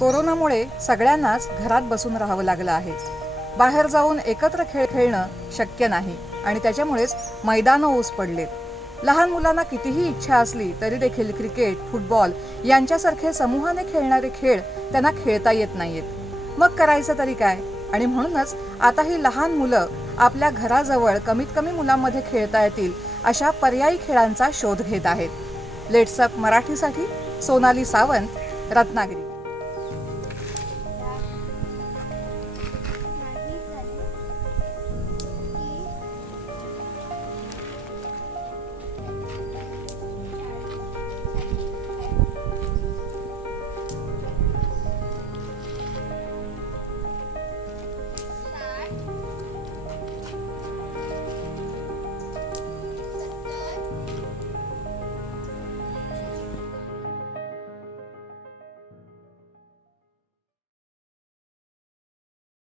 कोरोनामुळे सगळ्यांनाच घरात बसून राहावं लागलं आहे। बाहेर जाऊन एकत्र खेळ खेळणं शक्य नाही आणि त्याच्यामुळेच मैदानं ओस पडलेत। लहान मुलांना कितीही इच्छा असली तरी देखील क्रिकेट, फुटबॉल यांच्यासारखे समूहाने खेळणारे खेळ त्यांना खेळता येत नाहीत। मग करायचं तरी काय? आणि म्हणूनच आता ही लहान मुलं आपल्या घराजवळ कमीत कमी मुलांमध्ये खेळता येतील अशा पर्यायी खेळांचा शोध घेत आहेत। लेट्स अप मराठीसाठी सोनाली सावंत, रत्नागिरी।